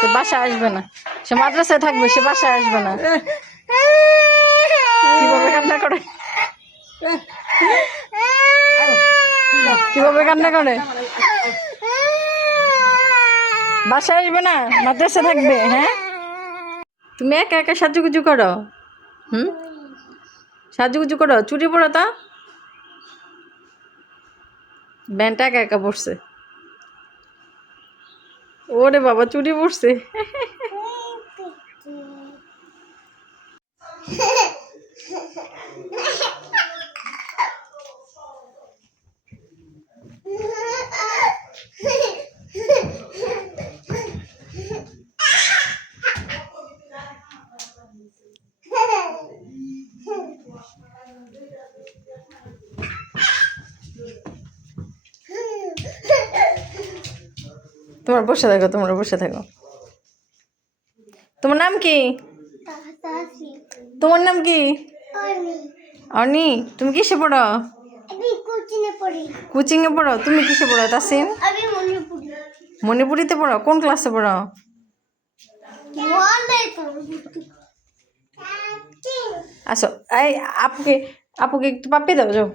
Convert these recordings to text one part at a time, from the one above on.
সে বাসায় আসবে না, সে মাদ্রাসায় থাকবে, সে বাসায় আসবে না। কিভাবে কান্না করে, কিভাবে কান্না করে, বাসায় আসবে না, মাদ্রাসা থাকবে। হ্যাঁ, তুমি একা একা সাজুগুজু করো। সাজুগুজু করো, চুরি পড়ো তা। ব্যান্ডটা একা একা পড়ছে। ওরে বাবা, চুরি পড়ছে। তোমার বসে থাকো, তোমরা বসে থাকো। তোমার নাম কি? তোমার নাম কি? অনি। তুমি কিসে পড়ো? কোচিং এ পড়ো। তুমি কিসে পড়ো তাসিন? মণিপুরিতে পড়ো। কোন ক্লাসে পড়ো? আসো, এই আপুকে, আপুকে একটু পাপ্পি দাও, যাও।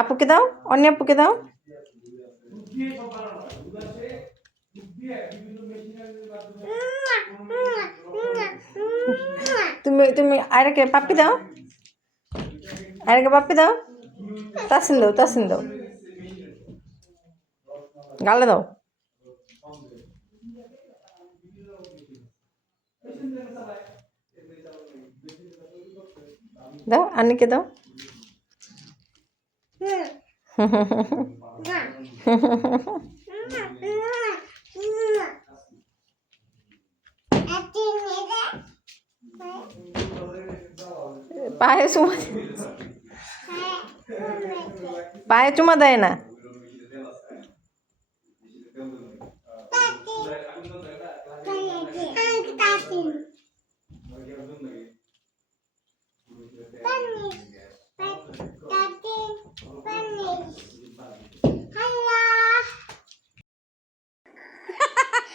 আপুকে দাও, অন্য আপুকে দাও। তুমি তুমি আরেকে পাপ্পি দাও, আরেকে পাপ্পি দাও। তাসিন দাও, তাসিন দাও, গালে দাও। দাও, আনিকে দাও। পায়ে চুমা, পায়ে চুমা দেয় না।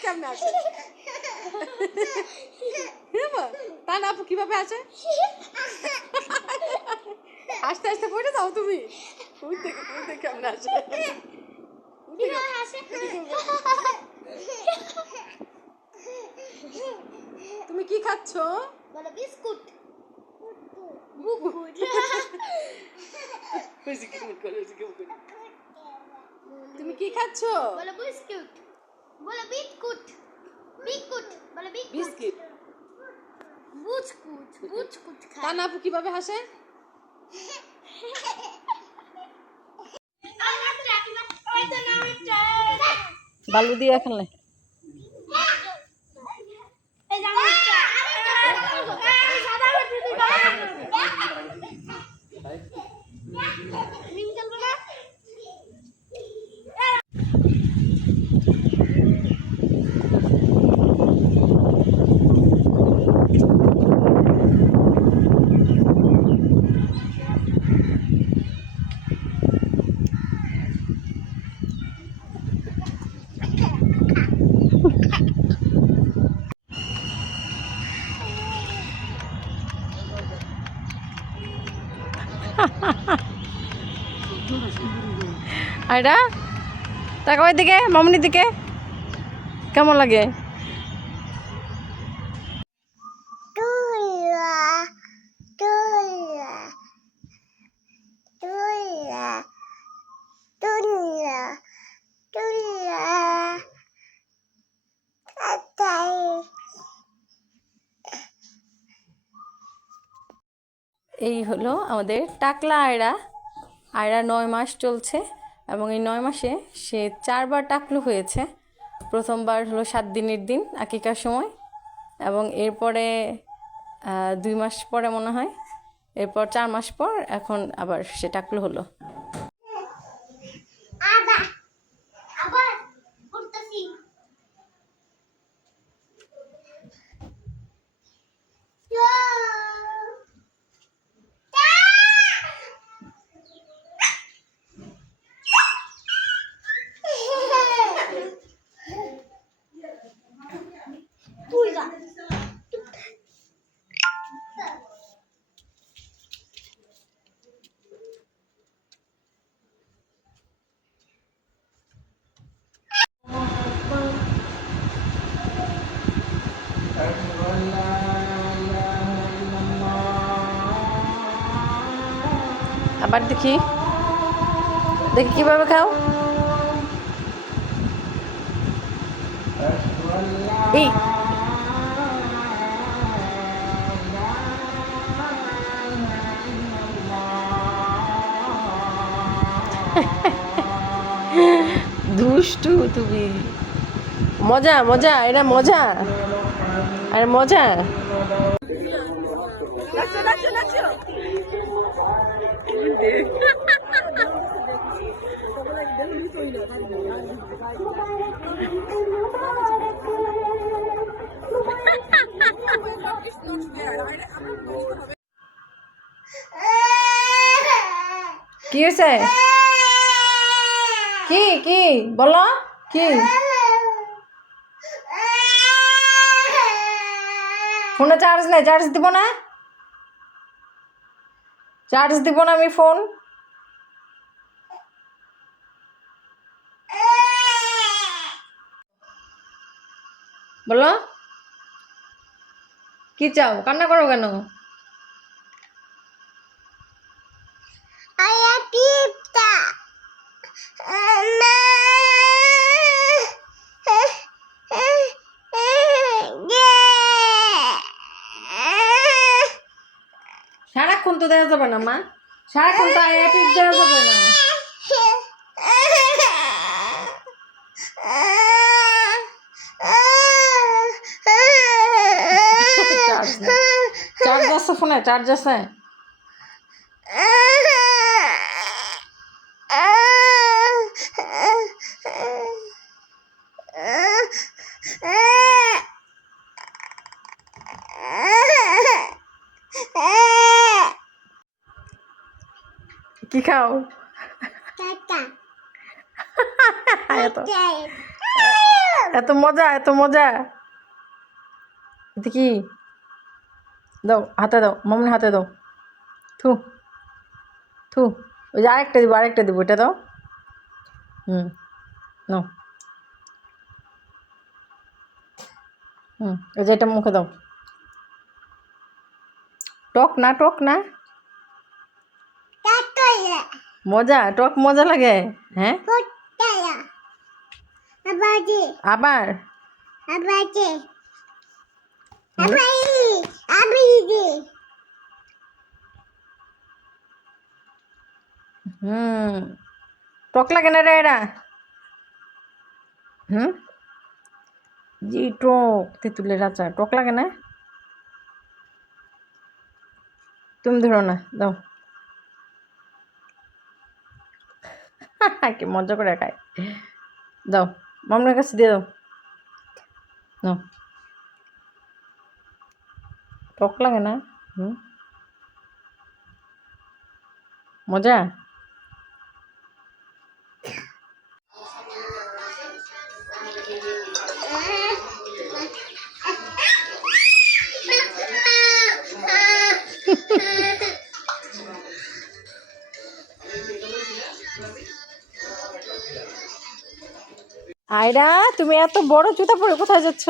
কেমন আছে? তা না, আপু কিভাবে আছে? আস্তে আস্তে পড়ে যাও তুমি। কেমন আছে? তুমি কি খাচ্ছ? বিস্কুট। তুমি কি খাচ্ছ? বিস্কুট। বলো বিস্কুট। বিস্কুট বলো বিস্কুট। বুচকুট, বুচকুট খায়। তা না, আপু কিভাবে হাসে? বালু দিয়ে খেলে। আয়রা, তাকাও এদিকে, মামনির দিকে। কেমন লাগে? এই হলো আমাদের টাকলা আয়রা। আয়রা 9 মাস চলছে এবং এই 9 মাসে সে 4 বার টাকলু হয়েছে। প্রথমবার হলো 7 দিনের দিন আকিকার সময়, এবং এরপরে 2 মাস পরে মনে হয়, এরপর 4 মাস পর এখন আবার সে টাকলু হলো। আবার দেখি দেখি কিভাবে খাও। এই দুষ্টু তুমি। মজা মজা, এটা মজা, আরে মজা। কি হয়েছে? কি কি বলো, কি ফোনে চার্জ নেই? চার্জ দিব না, চার্জ দিব না আমি ফোন। বলো কি চাও? কান্না করো কেন? সারাক্ষণ তো দেওয়া যাবে না মা, সারাক্ষণ তো আয়া টিপ দেওয়া যাবে না। চার্জ আছে ফোনে, চার্জ আছে। কি খাও? এত মজা, এত মজা। কি দাও, হাতে দাও, মামুনি হাতে দাও। থু থু, ওই যে আরেকটা দিব, আরেকটা দিব, এটা দাও। নাও। ওই যে এটা মুখে দাও। টক না, টক না, মজা, টক মজা লাগে। হ্যাঁ আবার টক লাগে না রে এরা। জি টক, তেঁতুলের আচার টক লাগে না? তুমি ধরো না, দাও। কি মজা করে খায়। দাও, মামলার কাছে দিয়ে দাও। নাও, টক লাগে না? মজা। আয়রা, তুমি এত বড় জুতা পরে কোথায় যাচ্ছ?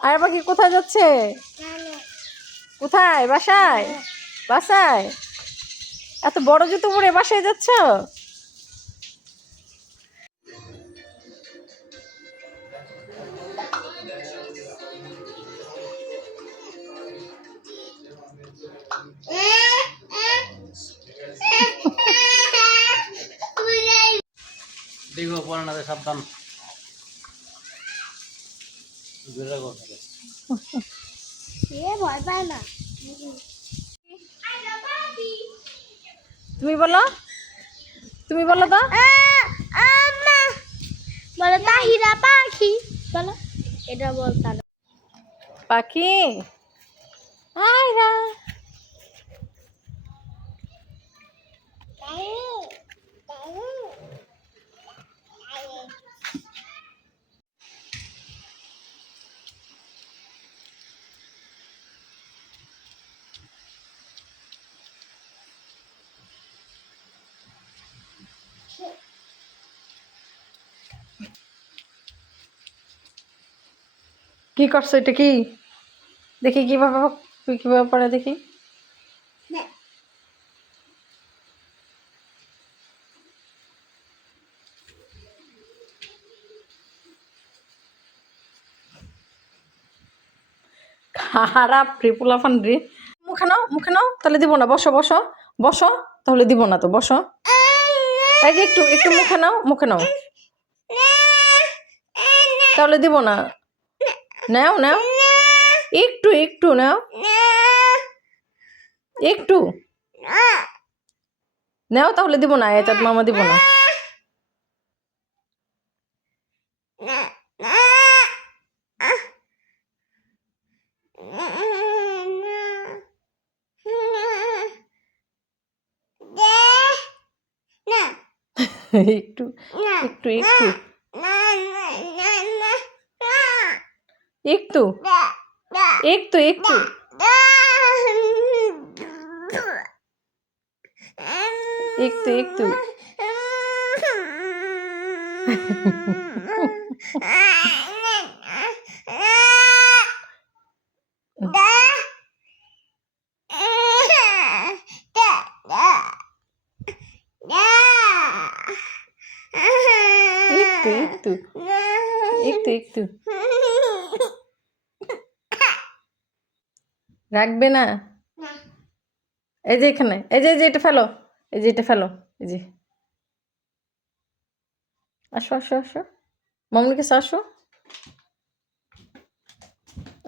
আয়রা পাখি কোথায় যাচ্ছে? কোথায়? বাসায়? বাসায় এত বড় জুতো পরে বাসায় যাচ্ছ? দেখো পরে না, সাবধান। ভয় পায় না। তুমি বলো, তুমি বলো তো। বলো তাহিরা পাখি, বলো এটা বলতাম। পাখি আয়রা, কি করছো? এটা কি? দেখি কিভাবে, কিভাবে পড়ে দেখি। খারাপ রে পোলাফান রে। মুখে নাও তাহলে দিব না। বসো বসো বসো, তাহলে দিব না তো, বসো। এই যে একটু একটু মুখে নাও তাহলে দিব না। নাও নাও, একটু একটু নাও, একটু নাও তাহলে দিব না। চাঁদ মামা দিব না। একটু একটু একটু একটু একটু একটু একটু একটু একটু একটু একটু একটু রাখবে না। এই যে এখানে, এই যে এটা ফেলো, এই যে এটা ফেলো, এই যে আসো আসো আসো মামুনির কাছে আসো।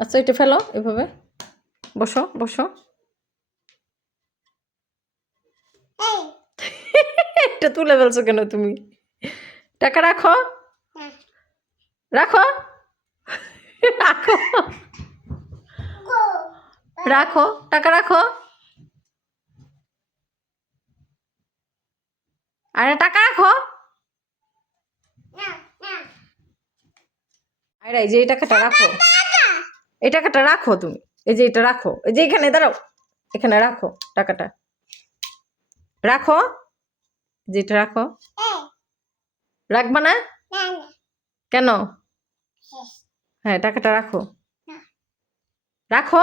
আচ্ছা এটা ফেলো এভাবে, বসো বসো। এটা তুলে ফেলছো কেন তুমি? টাকা রাখো রাখো রাখো রাখো, টাকা রাখো। আরে টাকা রাখো। আরে এই যে এই টাকাটা রাখো, এই টাকাটা রাখো তুমি। এই যে এটা রাখো, এই যে এখানে দাঁড়াও, এখানে রাখো টাকাটা, রাখো। যেটা রাখো। রাখবা না কেন? হ্যাঁ টাকাটা রাখো, রাখো।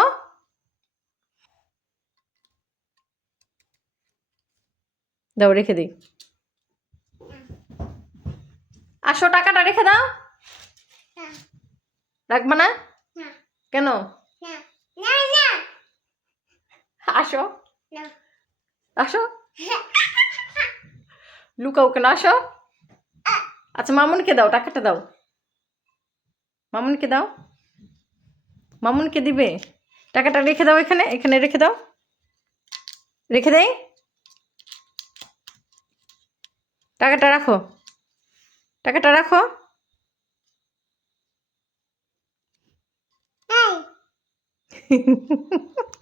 দাও রেখে দিই। আসো টাকাটা রেখে দাও। রাখবা না কেন? আসো আসো, লুকাও কেন? আসো। আচ্ছা মামুনকে দাও, টাকাটা দাও, মামুনকে দাও, মামুনকে দিবে। টাকাটা রেখে দাও, এখানে এখানে রেখে দাও, রেখে দেই। টাকাটা রাখো, টাকাটা রাখো।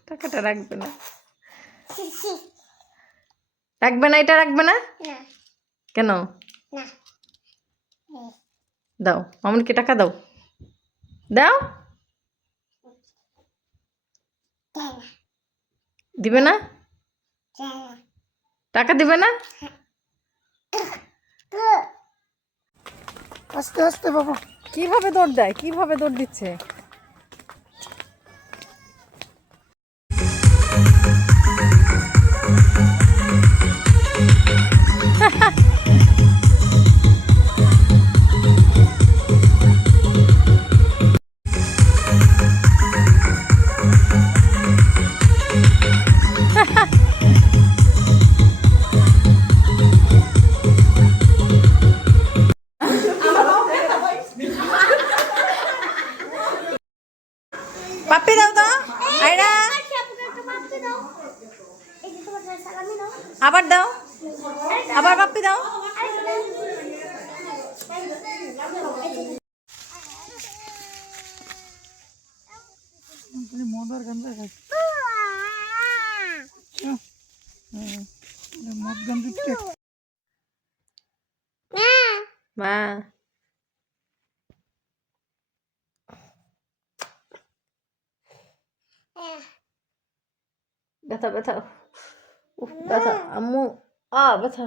টাকাটা রাখবে না, রাখবে না, এটা রাখবে না কেন? দাও মামুনকে টাকা দাও, দাও। দিবে না, টাকা দিবে না। আস্তে আস্তে বাবা। কিভাবে দৌড় দেয়, কিভাবে দৌড় দিচ্ছে। পাপ্পি দাও তো আয়রা, আবার দাও, আবার পাপ্পি দাও। মদার গান মদ গান দিচ্ছে। মা ব্যথা ব্যথা, উফ ব্যথা আম্মু, ব্যথা।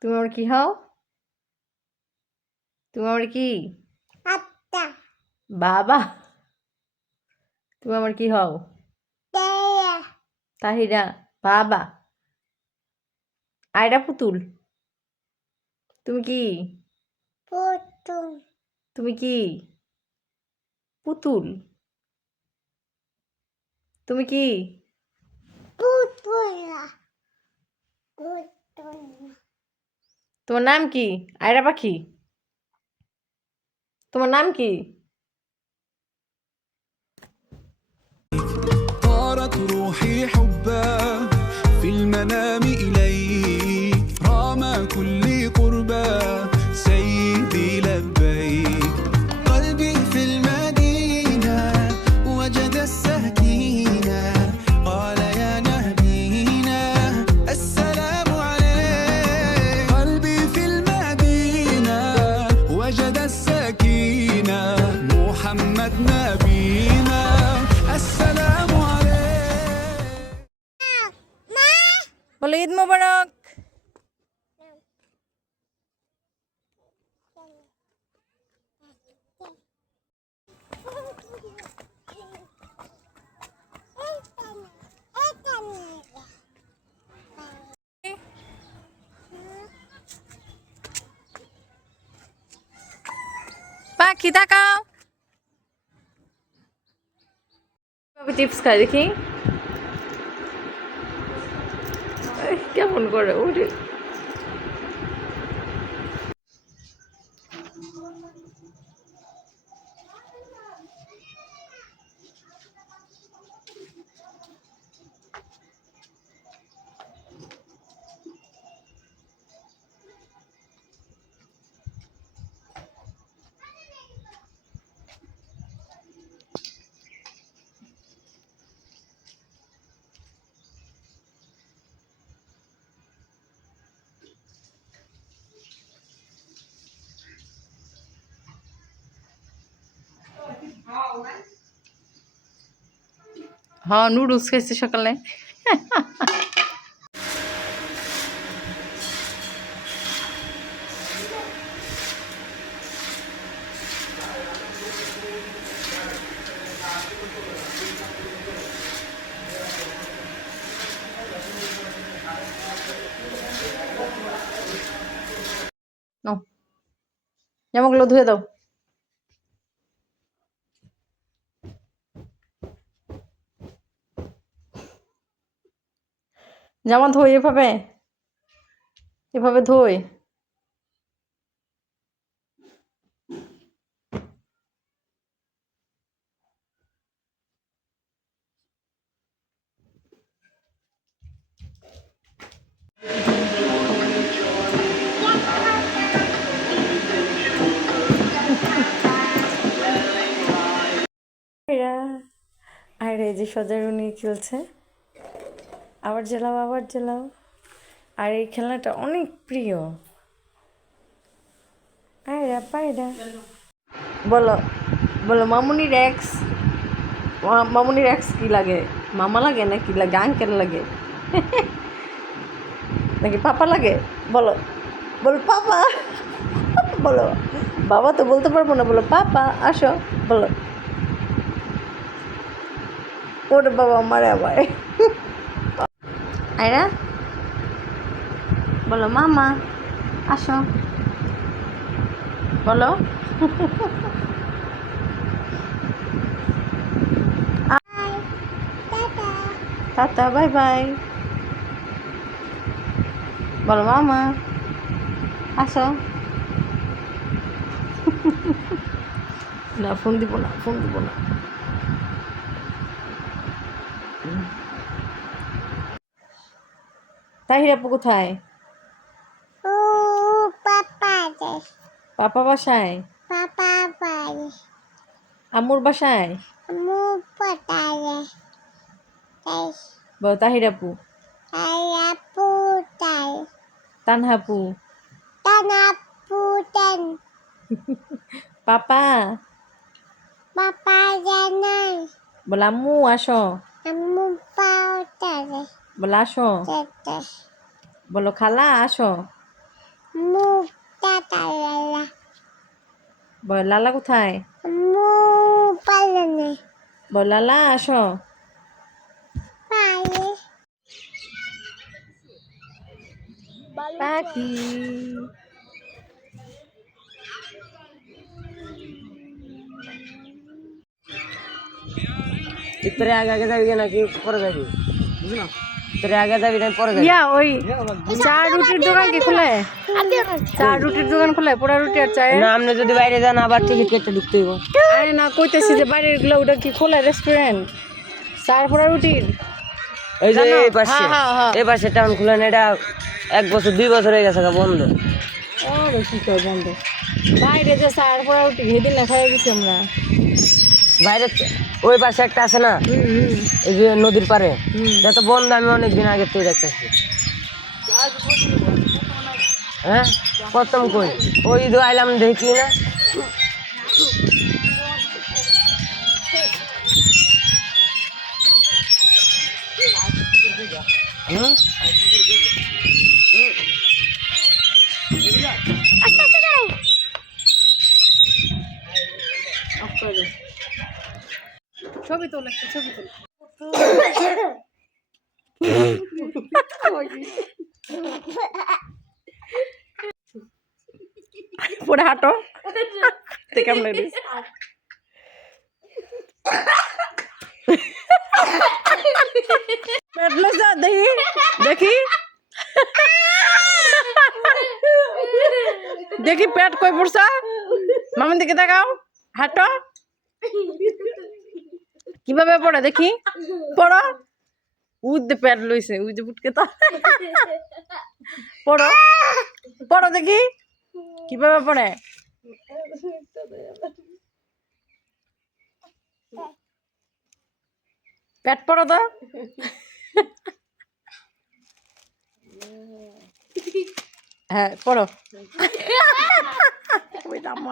তুমি আমার কি হও? তুমি আমার কি? আত্তা বাবা। তুমি আমার কি হও? দেয়া তাহিরা বাবা। আয়রা পুতুল। তুমি কি? পুতুল তুমি কি? পুতুল। তুমি কি? পুতুলা পুতুলা তোমার নাম কি? আয়রা পাখি। তোমার নাম কি? طارت روحي حبا في المنام إليك رام كل قربا سيدي لبيك قلبي في المدينة وجد السكينة قال يا نبينا السلام عليك قلبي في المدينة وجد السكينة محمد نبينا السلام عليك বলো ঈদ মোবারক। পাখি তাকাও। চিপস খাই দেখি কেমন করে ওরে। হ্যাঁ নুডলস খাইছি সকালে। নাও জামাগুলো ধুয়ে দাও। জামা ধোয় এভাবে, এভাবে ধোয়। আর এই যে সজারু নিয়ে খেলছে, আবার জ্বালাও আবার জ্বালাও। আর এই খেলনাটা অনেক প্রিয়। আয়রা পায়রা বলো, বলো মামুনি রেক্স। মামুনি রেক্স কি লাগে? মামা লাগে নাকি লাগে আঙ্কেল লাগে নাকি পাপা লাগে? বলো, বলো পাপা। বলো বাবা তো বলতে পারবো না, বলো পাপা আসো বলো। ওরে বাবা মারে আবার। আয়রা বলো মামা আসো বলো। টাটা বাই বাই বলো মামা আসো। না ফোন দিব না, ফোন দিব না। তাহির আপু কোথায়? ও পাপা দে পাপা বাসায়? পাপা বাই আম্মুর বাসায়? মু পটালে তাই বলো তাহির আপু। আয়া পুতাই তানহাপু। টানা পুতেন পাপা পাপা জানাই বলো আম্মু আসো। Amu pautare. বলো আসো, Tete. বলো খালা আসো, Mu tatarala. বলো লালা কোথায়, Mu palane. বলো লালা আসো। Pale. পাখি তোরে আগে আগে যাবি নাকি পরে যাবি? বুঝলাম, তোরে আগে যাবি না পরে যাবি? ইয়া ওই চা রুটির দোকান কি খুলে? চা রুটির দোকান খুলে, পোড়া রুটি আর চায়ের? না, আপনি যদি বাইরে যান আবার টিকিট কেটে ঢুকতে হইব। আরে না, কইতেছি যে বাইরের গুলো ওটা কি খোলা রেস্টুরেন্ট চা আর পোড়া রুটির? এই যে জানো? এই পাশে, হ্যাঁ, হ্যাঁ, হ্যাঁ। এই পাশে টাউন খুলেন, এটা 1 বছর 2 বছর হয়ে গেছে বন্ধ। ওরে কি কর বন্ধ, বাইরে যে চা আর পোড়া রুটি সেদিন না খাইয়া গেছি আমরা। বাইরে ওই পাশে একটা আছে না, এই যে নদীর পারে, এটা তো বন্ধ, আমি অনেকদিন আগে তুই দেখতেছি। হ্যাঁ, প্রথম কই ওই ঈদ আইলাম দেখলি না? হুম, ছবি তোল, একটা ছবি তোল। পরে হাঁটো কেমন লাগে? দেখি দেখি দেখি পেট কই পড়ছা, মামার দিকে তাকাও, হাঁটো কিভাবে পড়ে দেখি, পড়ো, উদ্দে পেট লইছে, উদ্দে ফুটকে তো পড়ো, পড়ো দেখি কিভাবে পড়ে। পেট পড়ো তো, হ্যাঁ পড়ো।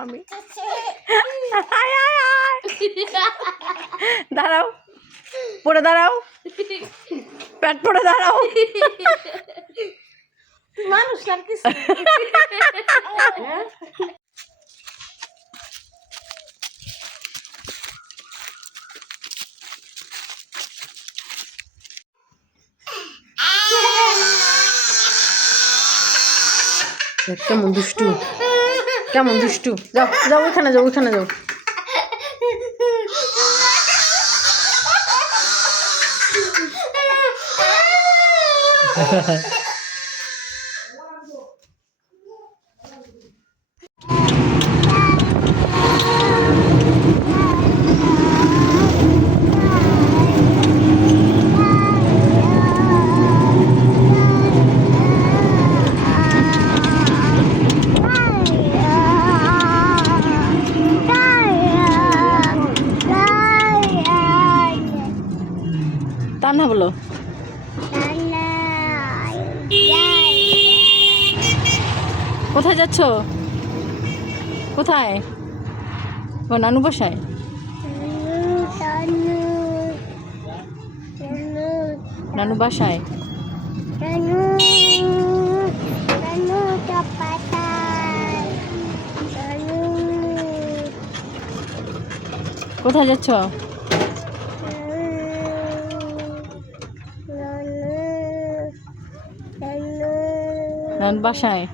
আমি দাঁড়াও, পড়ে দাঁড়াও, পেট পড়ে দাঁড়াও। মানুষ আর কিছু কেমন দুষ্টু, কেমন দুষ্টু, যাও যাও ওইখানে যাও, ওইখানে যাও। তা না বলো, কোথায় যাচ্ছ, কোথায়? ও নানু বাসায়। নানু বাসায় কোথায় যাচ্ছ? নানু বাসায়।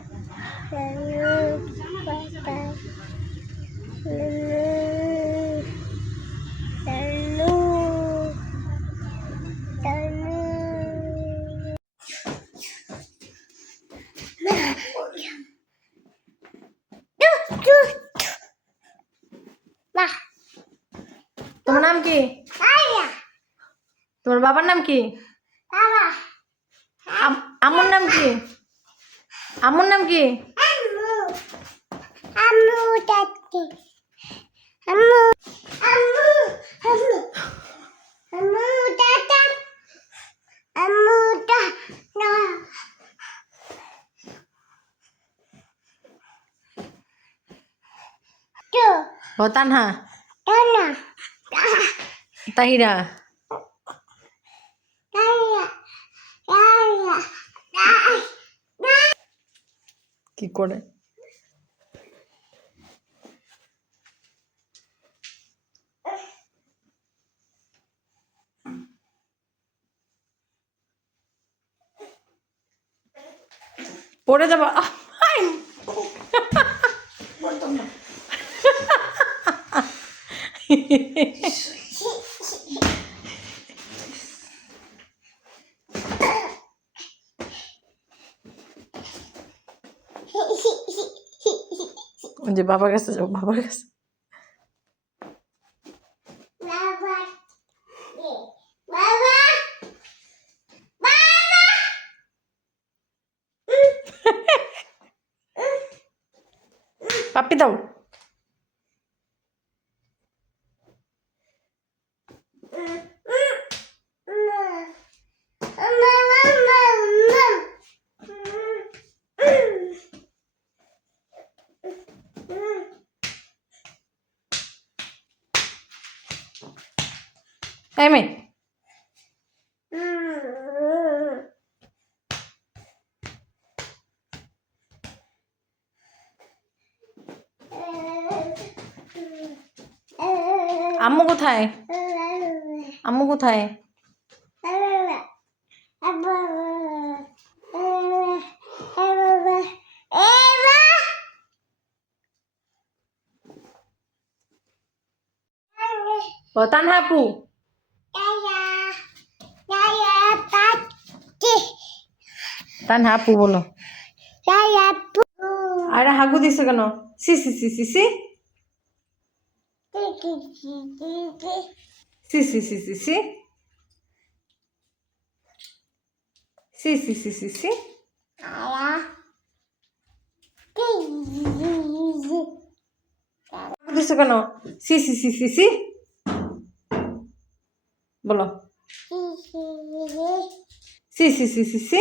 তোমার নাম কি? তোমার বাবার নাম কি? আমার নাম কি? আমার নাম কি? ও তানহা, তাহিরা, করে। পড়ে যাবো। যে বাবার কাছে যাও, বাবার কাছে। পাপ্পি দাও। এই মেয়ে, আম্মু কোথায়? আম্মু কোথায়? ও তানহা আপু। তানহা আপু বলো। আরে হাগু দিছে কেন? সি সি সি সি সি সি সি সি সি সি সি সি সি সি সি দিছো কেন? সি সি সি সি সি বলো। সি সি সি সি সি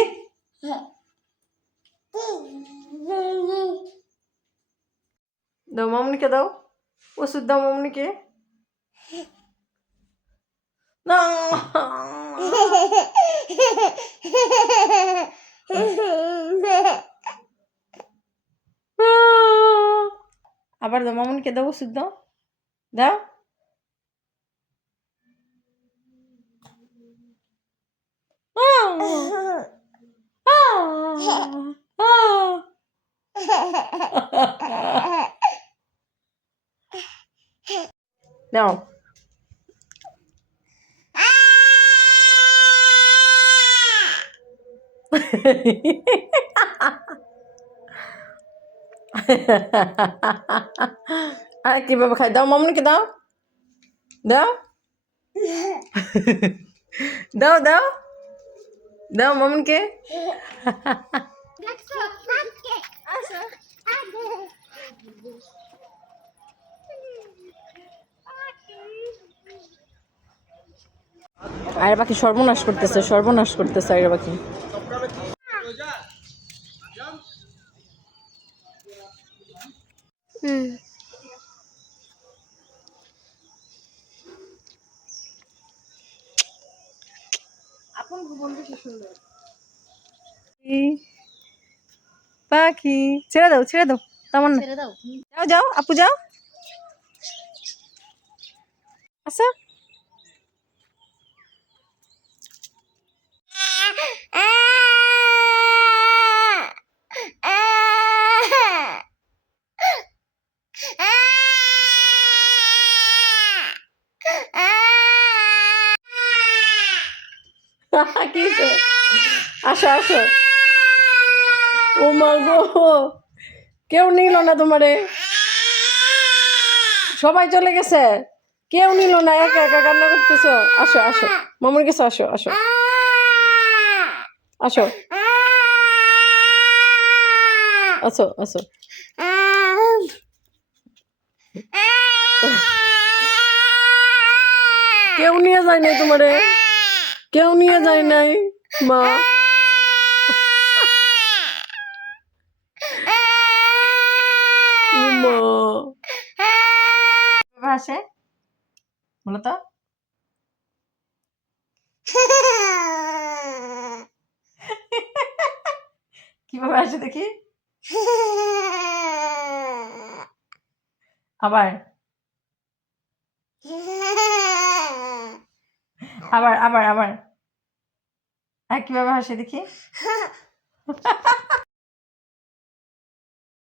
দাও মামুনিকে দাও, ওষুধ দাও মামুনিকে। না আবার দাও মামুনিকে দাও, ওষুধ দাও, দাও। নাও। আর কিভাবে খাই? দাও মামুনিকে দাও, দাও। দাও দাও দাও মামুনিকে। আরে বাকি সর্বনাশ করতেছে, সর্বনাশ করতেছে আরে বাকি। পাখি ছেড়ে দাও, ছেড়ে দাও, তেমন না। যাও যাও আপু যাও। আচ্ছা কি হয়েছে? আসো আসো। ও মা গো, কেউ নিল না তোমারে, সবাই চলে গেছে, কেউ নিল না, একা একা কান্না করতেছো। আসো আসো মামুর কাছে আসো, আসো আসো আসো আসো। কেউ নিয়ে যায় নাই তোমারে, কেউ নিয়ে যায় নাই মা। আসে বলো তো। কিভাবে আসে দেখি। আবার আবার আবার আবার কিভাবে হাসে দেখি